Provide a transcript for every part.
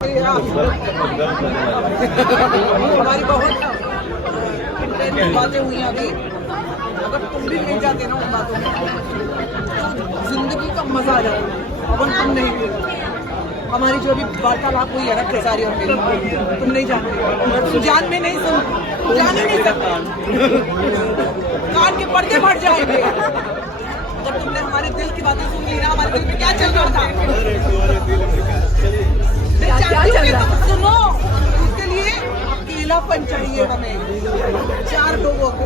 हमारी बहुत इंटेंस बातें हुई अभी। अगर तुम भी नहीं जाते ना उन बातों में तो जिंदगी का मजा आ जाता। अपन तुम नहीं हुए, हमारी जो भी वार्तालाप हुई है ना खेसारी और मेरी, तुम नहीं जानते, तुम जान में नहीं सुन, जान ही नहीं सकता, कान के पर्दे फट जाएंगे। जब तुमने हमारे दिल की बातें सुन ली ना, हमारे दिल में क्या चल रहा था, क्या चल रहा था सुनो। उसके लिए अकेलापन चाहिए हमें, 4 लोगों को।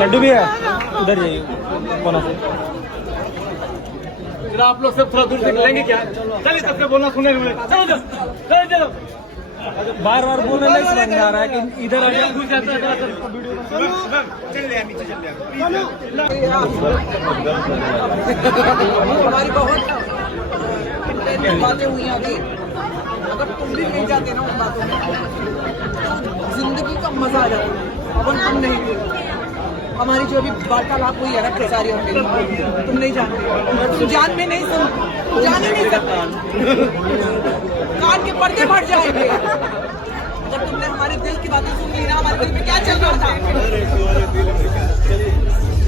लड्डू भी है, उधर जाइए कोना से। आप लोग सब थोड़ा दूर से लेंगे क्या? चलिए सबसे बोलना सुने चलो चलो चलो। बार बार बोलने नहीं समझ में आ रहा है कि इधर आ जाए। घुस जाता है हमारी बहुत इंटेंस बातें हुई अभी। अगर तुम भी नहीं जाते ना उन बातों में तो जिंदगी का मजा आ जाता। अपन तुम नहीं हुए, हमारी जो भी वार्तालाप हुई है ना खेसारी और मेरी, तुम नहीं जानते, तुम जान में नहीं सुन, जान ही नहीं सकता, कान के पर्दे फट जाएंगे। जब तुमने हमारे दिल की बातें सुन ली ना, हमारे दिल में क्या चल रहा था,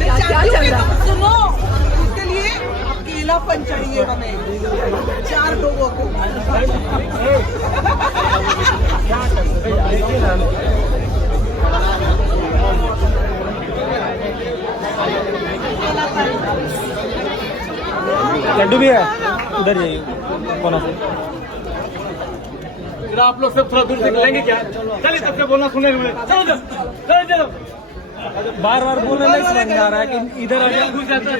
क्या चल रहा था सुनो। उसके लिए अकेलापन चाहिए हमें, 4 लोगों को। लड्डू भी है, उधर जाइए कोना से। आप लोग सब थोड़ा दूर से लेंगे क्या? चलिए सबसे बोलना सुने चलो चलो चलो। बार बार बोलने नहीं समझ में आ रहा है कि इधर आ जाए। घुस जाता है